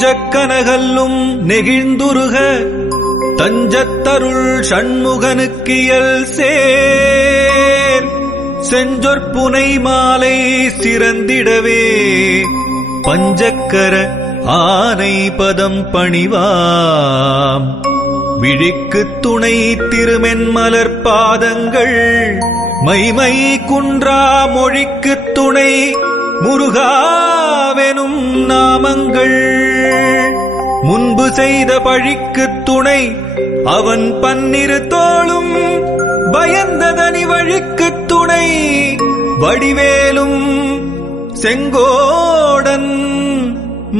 நெஞ்சக்கனகல்லும் நெகிழ்ந்துருக தஞ்சத்தருள் சண்முகனுக்கியல் சேர் செஞ்சொற்புனை மாலை சிறந்திடவே பஞ்சக்கர ஆனை பதம் பணிவாம் விழிக்குத் துணை திருமென்மலர் பாதங்கள் மைமை குன்றா மொழிக்குத் துணை முருகாவெனும் நாமங்கள் முன்பு செய்த பழிக்குத் துணை அவன் பன்னிரு தோளும் பயந்ததனி வழிக்குத் துணை வடிவேலும் செங்கோடன்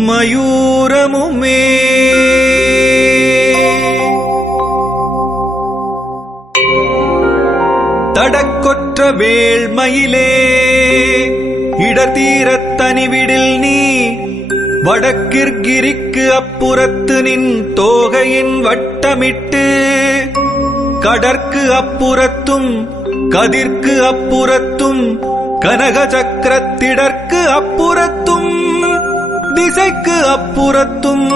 மயூரமுமே. தடக்கொற்ற வேள்மயிலே இடத்தீரத் தனிவிடில் நீ வடக்கிற்கிரிக்கு அப்புறத்து நின் தோகையின் வட்டமிட்டு கடற்கு அப்புறத்தும் கதிர்க்கு அப்புறத்தும் கனக சக்கரத்திடற்கு அப்புறத்தும் திசைக்கு அப்புறத்தும்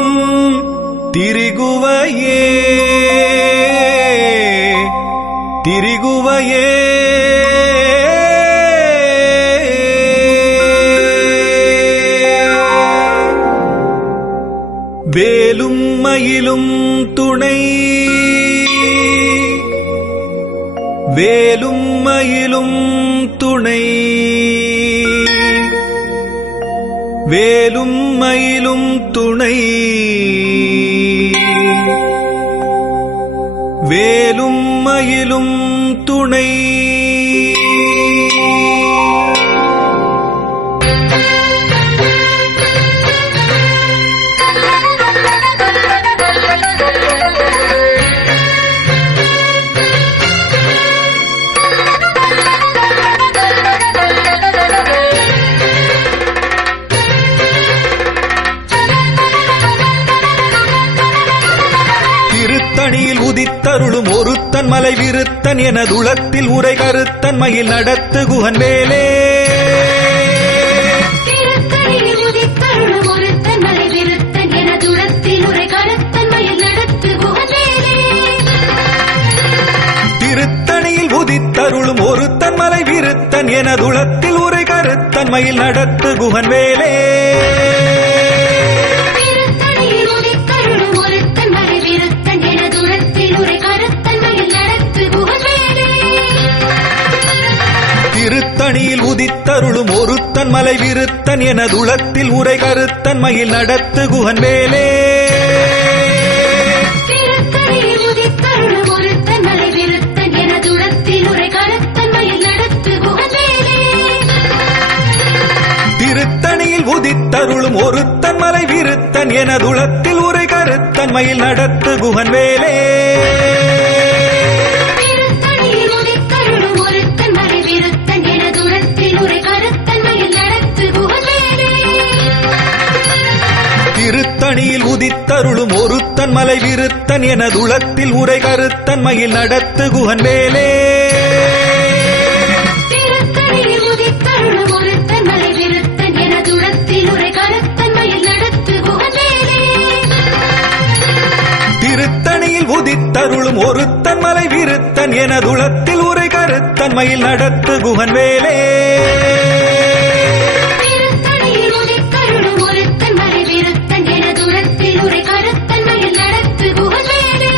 திரிகுவையே திரிகுவையே வேலும் மயிலும் துணை வேலும் மயிலும் துணை வேலும் மயிலும் துணை வேலும் மயிலும் துணை உதித்தருளும் ஒருத்தன் மலை விருத்தன் எனதுளத்தில் உரை கருத்தன் மயில் நடத்து குகன் வேலே. திருத்தணியில் உதித்தருளும் ஒருத்தன் மலை விருத்தன் எனதுளத்தில் உரை கருத்தன் மயில் நடத்து குகன் வேலே. திருத்தணியில் உதித்தருளும் ஒருத்தன் மலை விருத்தன் எனதுளத்தில் உரை கருத்தன் மயில் நடத்து குகன் வேலே. திருத்தணியில் உதித்தருளும் ஒருத்தன் மலை விருத்தன் எனதுளத்தில் உரை கருத்தன் மயில் நடத்து குகன் வேலே. திருத்தணியில் உதித்தருளும் ஒருத்தன் மலை விருத்தன் எனதுளத்தில் உரை கருத்தன் மயில் நடத்து குகன் வேலே. திருத்தணியில் உதித்தருளும் ஒருத்தன் மலை விருத்தன் எனதுளத்தில் உரை கருத்தன் மயில் நடத்து குகன் வேலே. திருத்தணியில் உதித்தருளும் ஒருத்தன் மலை விருத்தன் எனதுளத்தில் உரை கருத்தன் மயில் நடத்து குகன் வேலே. திருத்தணியில் உதித்தருளும் ஒருத்தன் மலை விருத்தன் எனதுளத்தில் உரை கருத்தன் மயில் நடத்து குகன் வேலே. திருத்தணியில் உதித்தருளும் ஒருத்தன் மலை விருத்தன் எனதுளத்தில் உரை கருத்தன் மயில் நடத்து குகன் வேலே.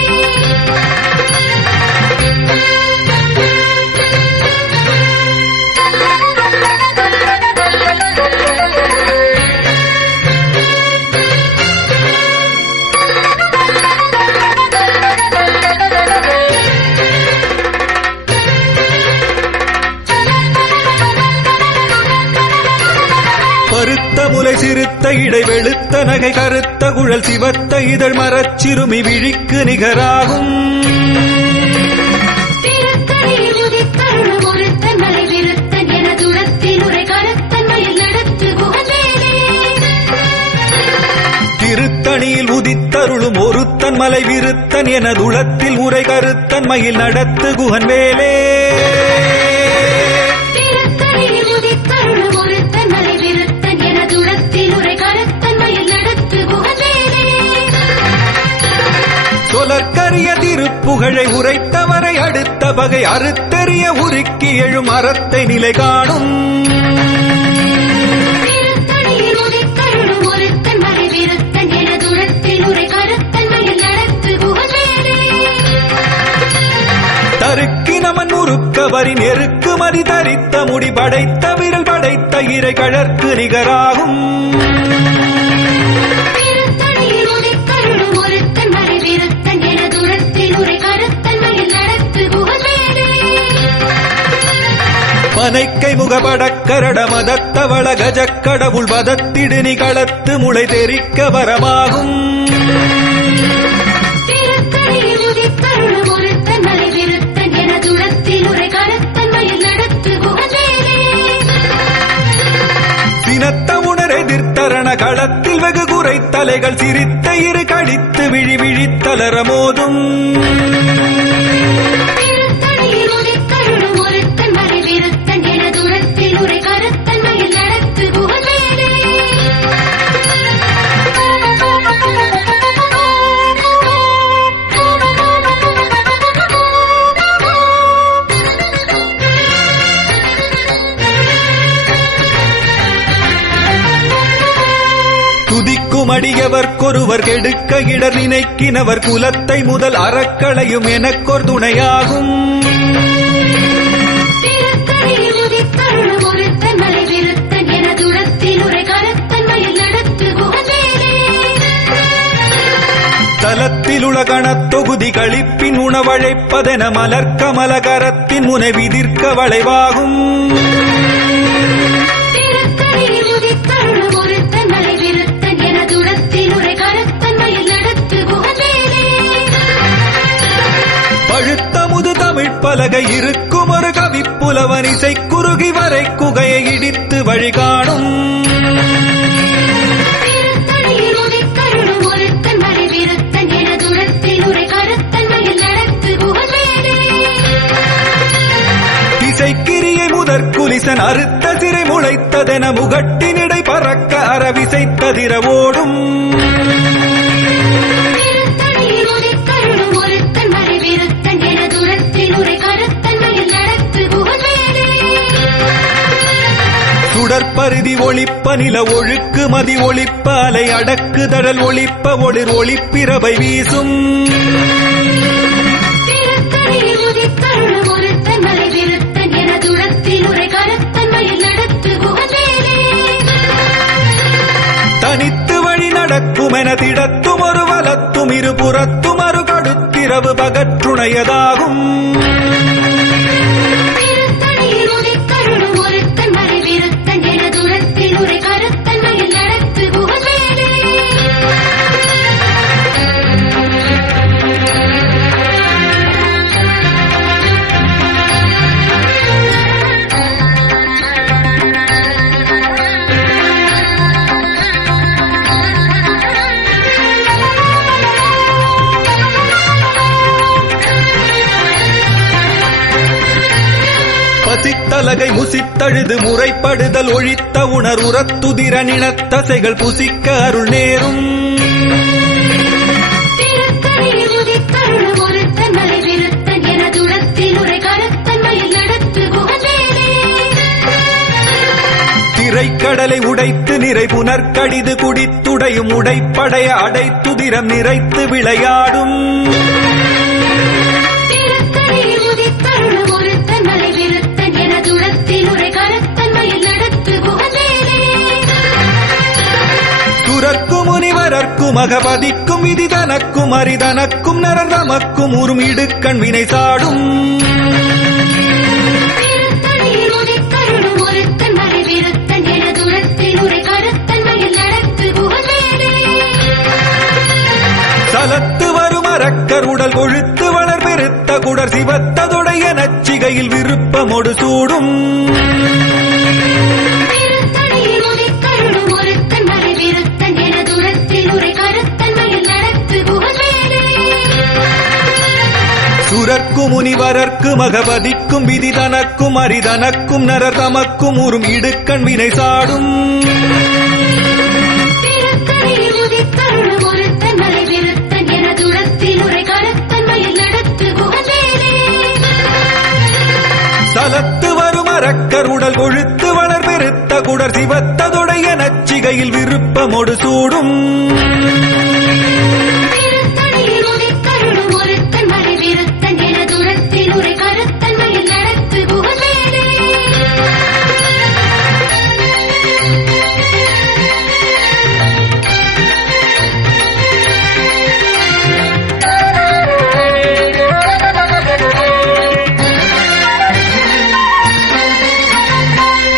பருத்த முலை சிறுத்த இடை வெளுத்த நகை கருத்த குழல் சிவத்த இதழ் மரச்சிறுமி விழிக்கு நிகராகும். திருத்தணியில் உதித்தருளும் ஒருத்தன் மலை விருத்தன் எனதுளத்தில் உரை கருத்தன் மயில் நடத்து குகன் வேலே. திருத்தணியில் உதித்தருளும் ஒருத்தன் மலை விருத்தன் எனதுளத்தில் உரை கருத்தன் மயில் நடத்து குகன் வேலே. திருத்தணியில் உதித்தருளும் ஒருத்தன் மலை விருத்தன் எனதுளத்தில் உரை கருத்தன் மயில் நடத்து குகன் வேலே. அரிய திருப்புகழை உரைத்தவரை அடுத்த பகை அறுத்தெறிய உருக்கி எழும் அறத்தை நிலை காணும். தருக்கினமன் உருக்கவரின் எருக்கு மதி தரித்த முடி படைத்த விரல் படைத்த இறை கழற்கு நிகராகும். பனைக்கை முகபடக்கரட மதத்தவள கஜக்கடவுள் வதத்திடு நிகளத்து முளை தெரிக்க வரமாகும். சினத்த உணர் எதிர்த்தரண களத்தில் வெகு குறை தலைகள் சிரித்த இரு கடித்து விழி விழித்தலர மோதும். அடியவர்க்கொருவர் கெடுக்க இடர் நினைக்கினவர் குலத்தை முதல் அறக்களையும் எனக்கொர் துணையாகும். தலத்திலுள கணத்தொகுதி கழிப்பின் உணவழைப்பதென மலர்க்கமலகரத்தின் முனை விதிர்க்க வளைவாகும். பழுத்தமுது தமிழ் பலகை இருக்கும் ஒரு கவிப்புலவன் இசை குறுகி வரை குகையை இடித்து வழிகாணும். திசைக்கிரியை முதற்குலிசன் அறுத்த சிறை முளைத்ததென முகட்டினிடை பறக்க அறவிசைத்ததிர ஓடும். சுடற்பருதி ஒளிப்ப நில ஒழுக்கு மதி ஒளிப்ப அலை அடக்கு தடல் ஒளிப்ப ஒளிர் ஒளிப்பிரபை வீசும். தனித்து வழி நடக்குமென திடத்தும் ஒரு வலத்தும் இருபுறத்தும் அரு கடுத்திரவு பகற்றுணையதாகும். பசித்தலகை முசித்தழுது முறைப்படுதல் ஒழித்த உணர் உரத்துதிர நினத்தசைகள் புசிக்க அருள் நேரும். திரைக்கடலை உடைத்து நிறை புனர்கடிது குடித்துடையும் உடைப்படைய அடைத்துதிரம் நிறைத்து விளையாடும். சுரக்கும் முனிவரர்க்கும் அகபதிக்கும் விதி தனக்கும் அரிதனக்கும் நரர் தமக்கும் உறும் இடுக்கண் வினை சாடும். சலத்து வரும் அரக்கர் உடல் கொழுத்து வளர் பெருத்த குடர் சிவத்ததுடைய நச்சிகையில் விருப்பமொடு சூடும். சுரர்க்கும் முனிவரர்க்கும் அகபதிக்கும் விதி தனக்கும் அரிதனக்கும் நரர் தமக்கும் உறும் இடுக்கண் வினை சாடும். திருத்தணி உதித்தருளும் ஒருத்தன் மலை விருத்தன் என துரத்தில் உரை கருத்தன் கருடல் கொழுத்து வளர் பெருத்த குடர் சிவத்ததுடைய நச்சிகையில் விருப்பமொடு சூடும்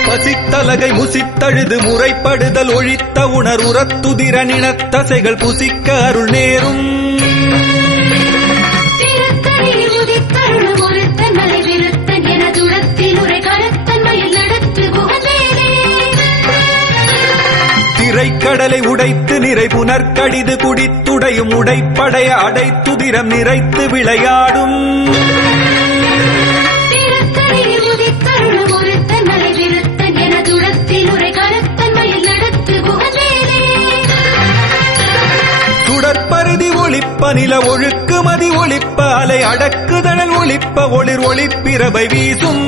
பசித்தலகை முசித்தழுது முறைப்படுதல் ஒழித்த உணர் உரத்துதிர நினத்தசைகள் புசிக்க அருள் நேரும் திரைக்கடலை உடைத்து நிறை புனர்கடிது குடித்துடையும் உடைப்படைய அடைத்துதிரம் நிறைத்து விளையாடும் சுடற்பருதி ஒளிப்ப நில ஒழுக்கு மதி ஒளிப்ப அலை அடக்குதழல் ஒளிப்ப ஒளிர் ஒளிப்பிரவை வீசும்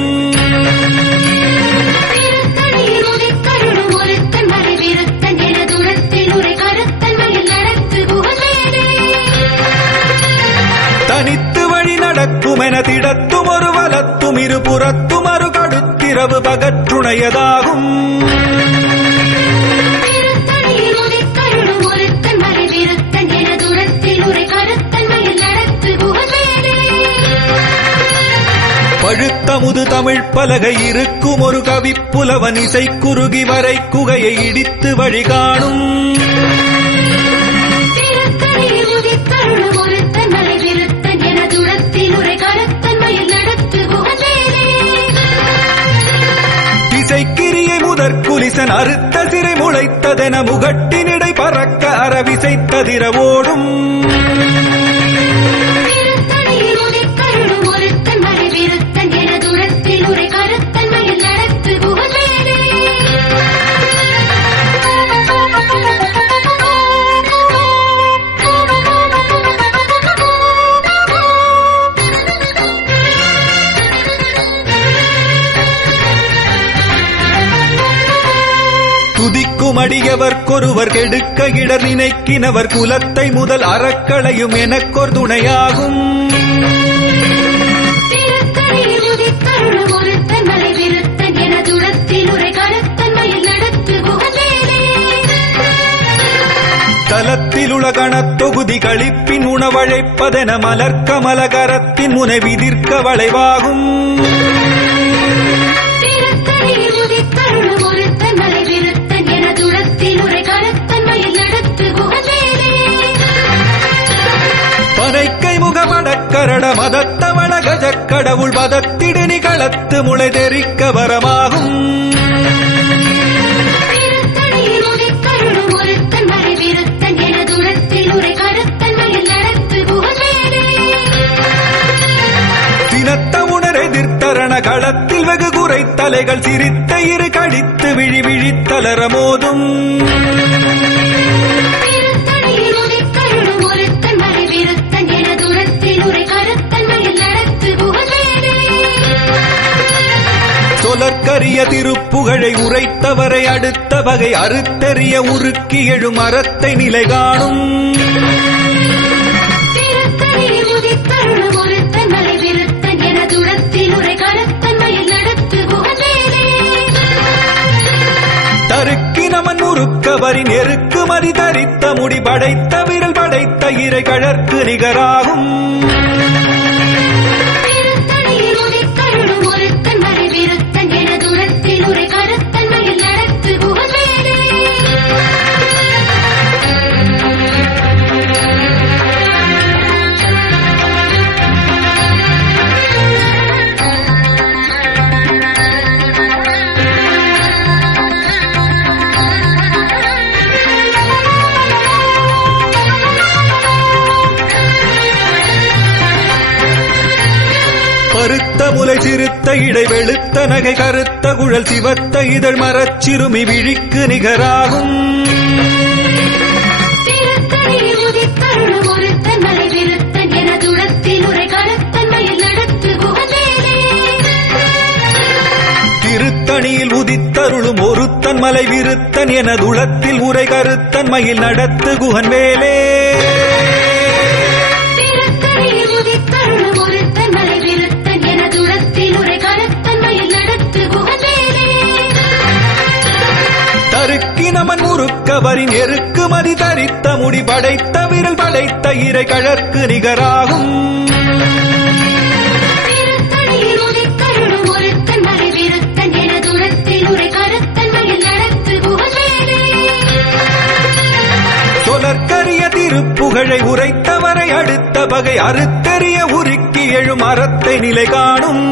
தனித்து வழி நடக்குமென திடத்தும் ஒரு வலத்தும் இருபுறத்தும் அரு கடுத்திரவு பகற்றுணையதாகும் பழுத்தமுது தமிழ் பலகை இருக்கும் ஒரு கவிப்புலவன் இசை குறுகி வரை குகையை இடித்து வழிகாணும் திசைக்கிரியை முதற்குலிசன் அறுத்த சிறை முளைத்ததென முகட்டினிடை பறக்க அறவிசைத்ததிர ஓடும் துதிக்கும் அடியவர்க்கொருவர் கெடுக்க இடர் நினைக்கினவர் குலத்தை முதல் அறக்களையும் எனக்கொரு துணையாகும் தலத்தில் உலகணத் தொகுதி களிப்பின் உணவழைப்பதென மலர்க்கமலகரத்தின் முனை விதிர்க்க வளைவாகும் பனைக்கை முகமடக்கரட மதத்தவள கஜக்கடவுள் பதத்திடு நிகளத்து முளை தெரிக்க வரமாகும் சினத்த உணர் எதிர்த்தரண களத்தில் வெகு குறை தலைகள் சிரித்த இரு கடித்து விழி விழித்தலர மோதும் சொலற்கரிய திருப்புகழை உரைத்தவரை அடுத்த வகை அறுத்தெறிய உருக்கி எழும் அறத்தை நிலை காணும் தருக்கினமன் உருக்கவரி நெருக்கு மதி தரித்த முடி படைத்த விரல் படைத்த இறை கழற்கு நிகராகும் பருத்த முலை சிறுத்த இடை வெளுத்த நகை கருத்த குழல் சிவத்த இதழ் மரச்சிறுமி விழிக்கு நிகராகும் திருத்த உதித்தருளும் ஒருத்தன் மலை விருத்தன் எனதுளத்தில் உரை கருத்தன் மயில் நடத்து குகன் வேலே நமன் முறுக்கவரின் எருக்கு மதி தரித்த முடி படைத்த விரல் படைத்த இறை கழற்கு நிகராகும் சொலற்கரிய திருப்புகழை உரைத்தவரை அடுத்த பகை அறுத்தெறிய உருக்கி எழும் அறத்தை நிலை காணும்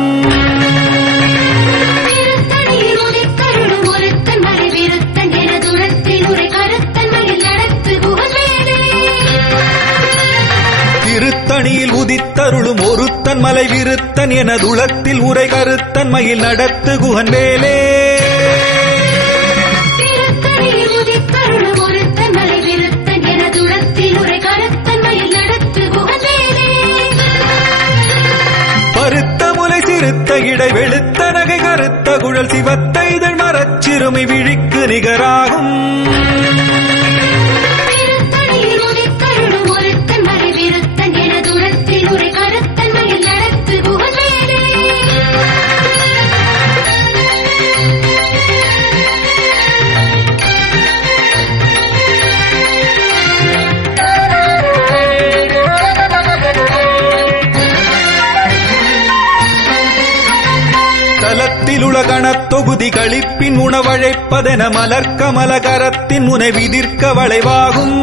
திருத்தணியில் உதித்தருளும் ஒருத்தன் மலை விருத்தன் எனதுளத்தில் உரை கருத்தன் மயில் நடத்து குகன் வேலே பருத்த முலை சிறுத்த இடை வெளுத்த நகை கருத்த குழல் சிவத்த இதழ் மரச்சிறுமி விழிக்கு நிகராகும் தலத்திலுலகணத் தொகுதி களிப்பின் உணவழைப்பதென மலர்க்கமல கரத்தின் முனை விதிர்க்க வளைவாகும்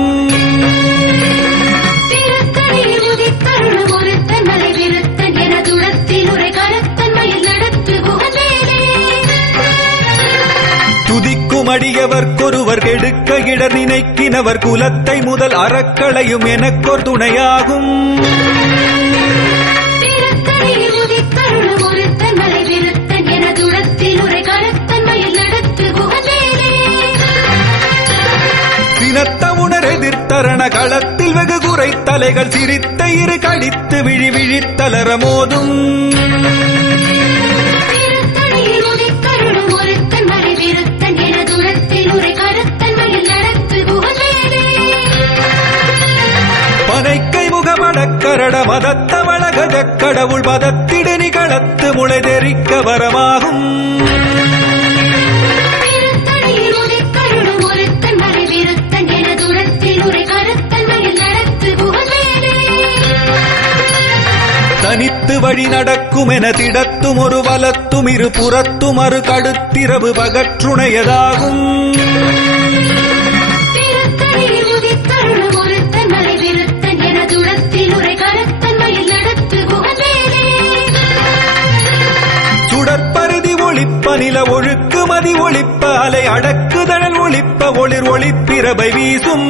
துதிக்கும் அடியவர்க்கொருவர் கெடுக்க இடர் நினைக்கினவர் குலத்தை முதல் அறக்களையும் எனக்கொர் துணையாகும் சினத்த உணர் எதிர்த்தரண களத்தில் வெகு குறை தலைகள் சிரித்த இரு கடித்து விழி விழித்தலர மோதும் பனைக்கை முகமடக்கரட மதத்த வளகஜ கடவுள் மதத்திடு நிகழத்து முளை தெரிக்க வரமாகும் தனித்து வழி நடக்கும் என திடத்தும் ஒரு வலத்தும் இரு புறத்தும் அரு கடுத்திரவு பகற்றுணையதாகும் சுடற்பருதி ஒளிப்ப நில ஒழுக்கு மதி ஒளிப்ப அலை அடக்குதழல் ஒளிப்ப ஒளிர் ஒளிப்பிரபை வீசும்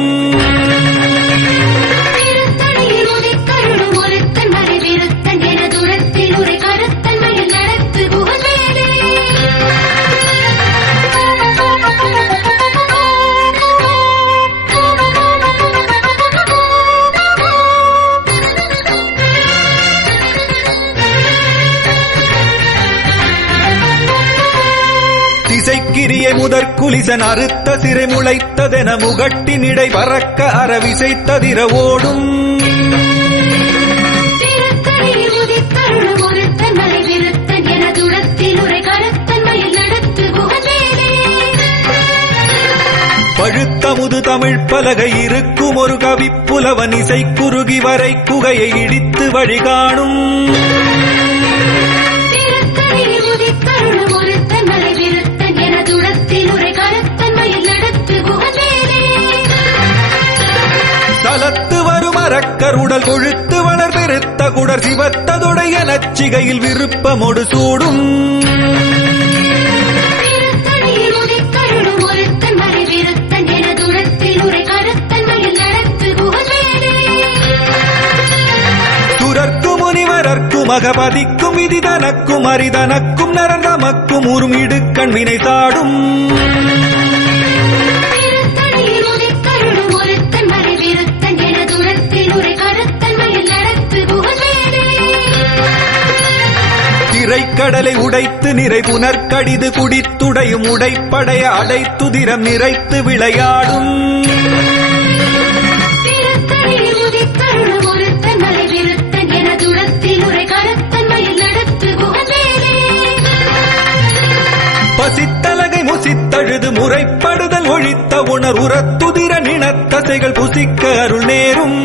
திசைக்கிரியை முதற்குலிசன் அறுத்த சிறை முளைத்ததென முகட்டின் இடை பறக்க அறவிசைத்ததிர ஓடும் பழுத்தமுது தமிழ் பலகை இருக்கும் ஒரு கவிப்புலவன் இசை குறுகி வரை குகையை இடித்து வழிகாணும் தலத்து வரும் அரக்கருடல் கொழுத்து வளர் பெருத்த குடர் சிவத்ததுடைய நச்சிகையில் விருப்பமொடு சூடும் சுரர்க்கும் முனிவரர்க்கும் மகபதிக்கும் விதி தனக்கும் அரிதனக்கும் நரந்தமக்கும் உறும் இடுக்கண் வினை சாடும் திரைக்கடலை உடைத்து நிறை புனற்கடிது குடித்துடையும் உடைப்படைய அடைத்துதிரம் நிறைத்து விளையாடும் பசித்தலகை முசித்தழுது முறைப்படுதல் ஒழித்த உணர் உரத்துதிர நினத்தசைகள் புசிக்க அருள் நேரும்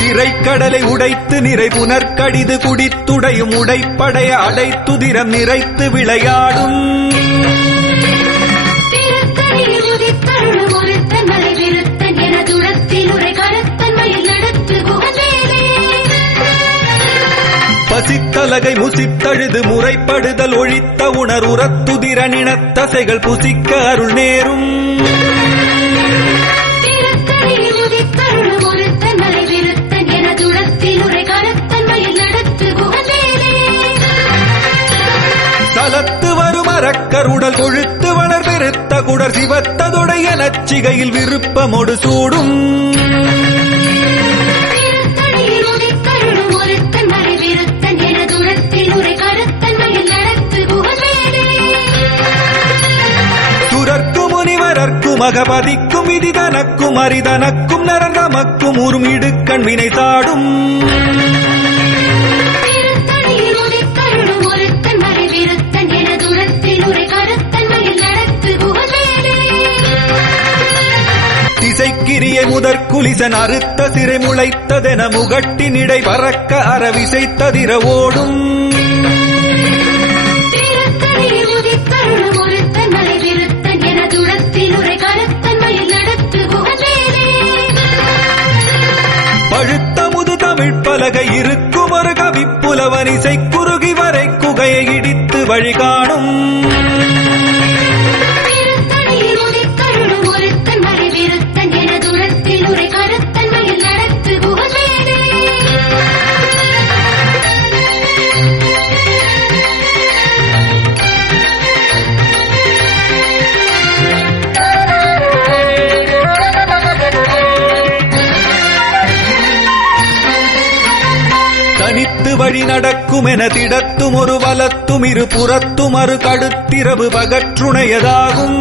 திரைக்கடலை உடைத்து நிறை புனற்கடிது குடித்துடையும் உடைப்படைய அடைத்துதிரம் நிறைத்து விளையாடும் பசித்தலகை முசித்தழுது முறைப்படுதல் ஒழித்த உணர் உரத்துதிர நினத்தசைகள் புசிக்க அருள் நேரும் சலத்து வரும் அரக்கருடல் கொழுத்து வளர் பெருத்த குடர் சிவத்ததுடைய நச்சிகையில் விருப்பமொடு சூடும் சுரர்க்கும் முனிவரர்க்கும் மகபதிக்கும் விதி தனக்கும் அரிதனக்கும் நரந்தமக்கும் உறும் இடுக்கண் வினை சாடும் திசைக்கிரியை முதற்குலிசன் அறுத்த சிறை முளைத்ததென முகட்டினிடை பறக்க அறவிசைத்ததிர ஓடும் பழுத்த முது தமிழ் பலகை இருக்கும் ஒரு கவிப்புலவன் இசை குறுகி வரை குகையை இடித்து வழிகாணும் தனித்து வழி நடக்கும் என திடத்தும் ஒரு வலத்தும் இரு புறத்தும் அரு கடுத்திரவு பகற்றுணையதாகும்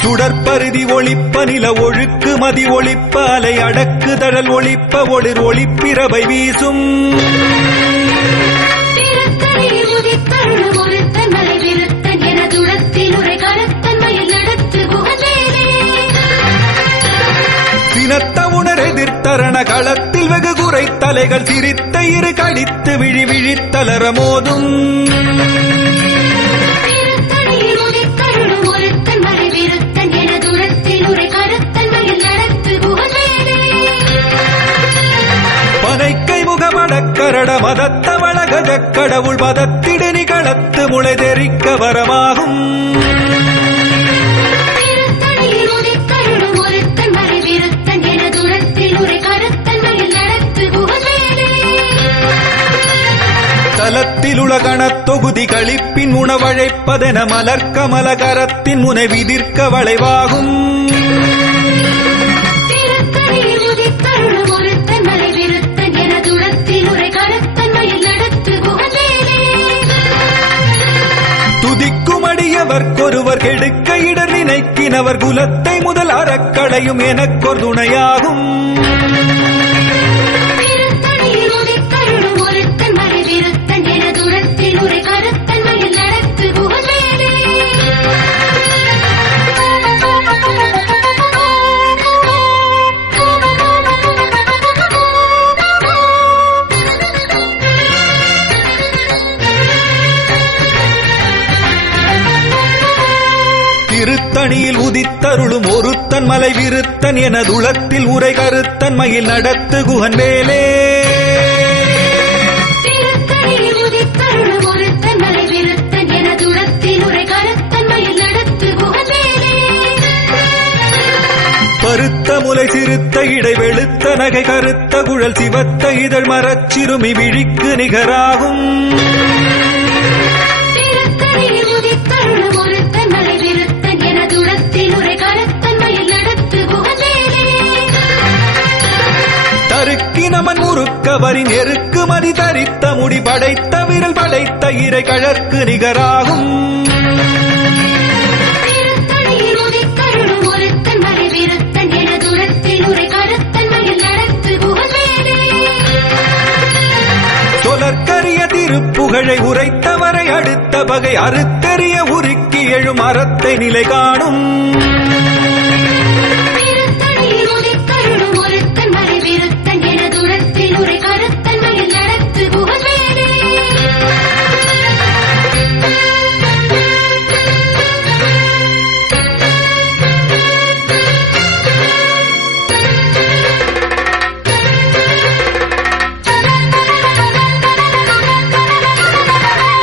சுடற்பருதி ஒளிப்ப நில ஒழுக்கு மதி ஒளிப்ப அலை அடக்கு தழல் ஒளிப்ப ஒளிர் ஒளிப்பிரவை வீசும் சினத்த உணர் எதிர்த்தரண களத்தில் வெகு குறை தலைகள் சிரித்த இரு கடித்து விழி விழித்தலர மோதும் பனைக்கை முகமடக்கரட மதத்த வளகஜ கடவுள் மதத்திடு நிகழத்து முளை தெரிக்க வரமாகும் தலத்தில் உலகணத் தொகுதி களிப்பின் உணவழைப்பதென மலர்க்கமல கரத்தின் முனை விதிர்க்க வளைவாகும் துதிக்கும் அடியவர்க்கொருவர் கெடுக்க இடர் நினைக்கினவர் குலத்தை முதல் அறக்களையும் எனக்கொரு துணையாகும் உதித்தருளும் ஒருத்தன் மலை விருத்தன் எனதுளத்தில் உரை கருத்தன் மயில் நடத்து குகன் வேலே பருத்த முலை சிறுத்த இடை வெளுத்த நகை கருத்த குழல் சிவத்த இதழ் மரச்சிறுமி விழிக்கு நிகராகும் தருக்கினமன் முறுக்க வரி நெருக்கு மதி தரித்த முடி படைத்த விரல் படைத்த இறை கழற்கு நிகராகும் சொலற்கரிய திருப்புகழை உரைத்தவரை அடுத்த பகை அறுத்தெறிய உருக்கி எழும் அறத்தை நிலை காணும்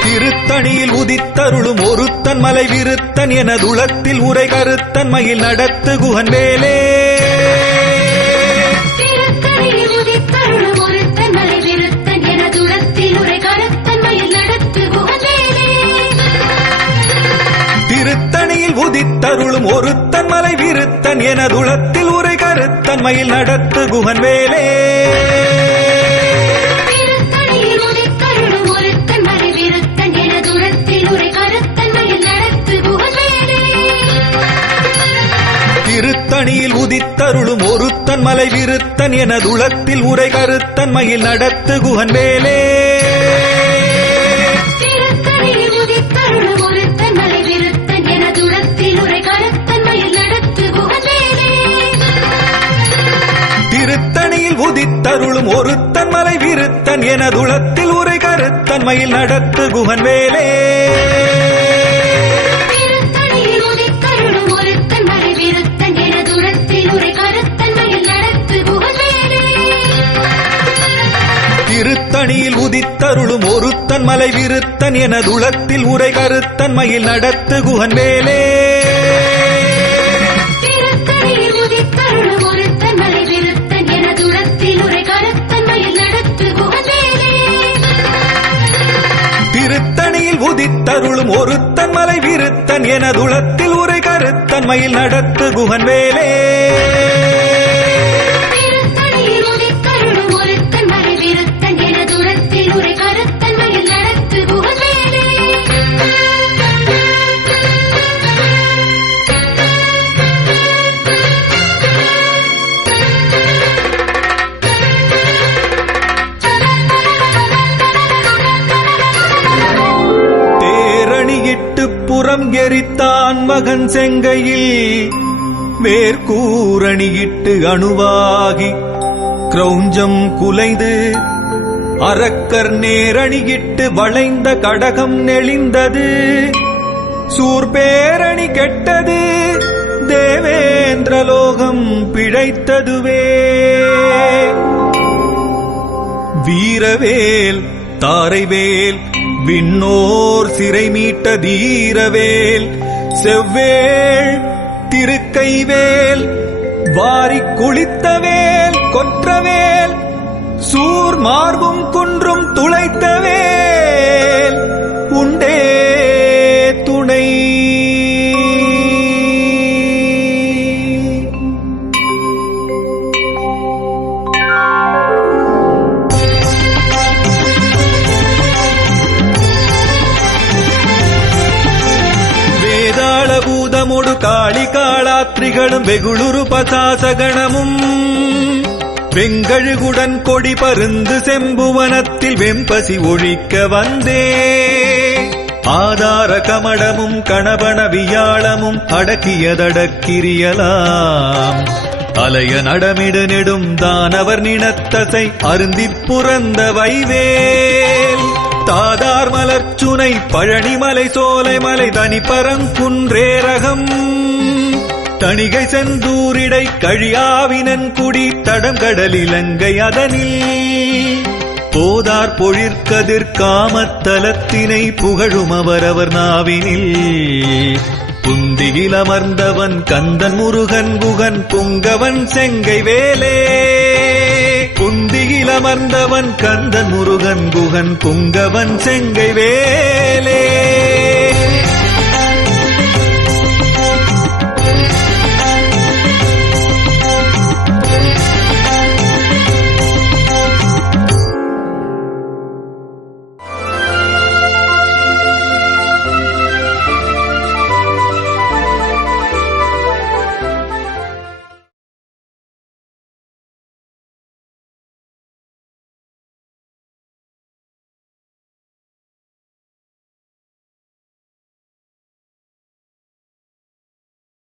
திருத்தணியில் உதித்தருளும் ஒருத்தன் மலை விருத்தன் எனதுளத்தில் உரை கருத்தன் மயில் நடத்து குகன் வேலே திருத்தணியில் உதித்தருளும் ஒருத்தன் மலை விருத்தன் எனதுளத்தில் உரை கருத்தன் மயில் நடத்து குகன் வேலே திருத்தணியில் உதித்தருளும் ஒருத்தன் மலை விருத்தன் எனதுளத்தில் உரை கருத்தன் மயில் நடத்து குகன் வேலே திருத்தணியில் உதித்தருளும் ஒருத்தன் மலை விருத்தன் எனதுளத்தில் உரை கருத்தன் மயில் நடத்து குகன் வேலே திருத்தணியில் உதித்தருளும் ஒருத்தன் மலை விருத்தன் எனதுளத்தில் உரை கருத்தன் மயில் நடத்து குகன் வேலே திருத்தணியில் உதித்தருளும் ஒருத்தன் மலை விருத்தன் எனதுளத்தில் உரை கருத்தன் மயில் நடத்து குகன் வேலே புறம் எரித்தான் மகன் செங்கையில் மேற்கூரணியிட்டு அணுவாகி கிரௌஞ்சம் குலைந்து அரக்கர் நேரணியிட்டு வளைந்த கடகம் நெளிந்தது சூர்பேரணி கெட்டது தேவேந்திரலோகம் பிழைத்ததுவே வீரவேல் தாரைவேல் விண்ணோர் சிறை மீட்ட தீரவேல் செவ்வேள் திருக்கைவேல் வாரிக் குளித்தவேல் கொற்றவேல் சூர் மார்பும் குன்றும் துளைத்தவேல் உண்டே துணை பூதமுடு காளி காளாத்ரிகளும் வெகுளுரு பசாசகணமும் வெங்கழுகுடன் கொடி பருந்து செம்புவனத்தில் வெம்பசி ஒழிக்க வந்தே ஆதார கமடமும் கணபன வியாழமும் அடக்கியதடக்கிரியலாம் அலைய நடமிடு நெடும் தானவர் நினத்தசை அருந்திப் புறந்த வைவேல் தாதார் மலர்ச்சுனை பழனிமலை சோலைமலை தனிப்பரங்குன்றேரகம் தணிகை செந்தூரிடை கழியாவினன் குடி தடம் கடலிலங்கை அதனில் போதார் பொழிற்கதிர் காமத்தலத்தினை புகழும் அவரவர் நாவினில் புந்தியில் அமர்ந்தவன் கந்தன் முருகன் குகன் புங்கவன் செங்கை வேலே புந்தியில் அமர்ந்தவன் கந்தன் முருகன் குகன் புங்கவன் செங்கை வேலே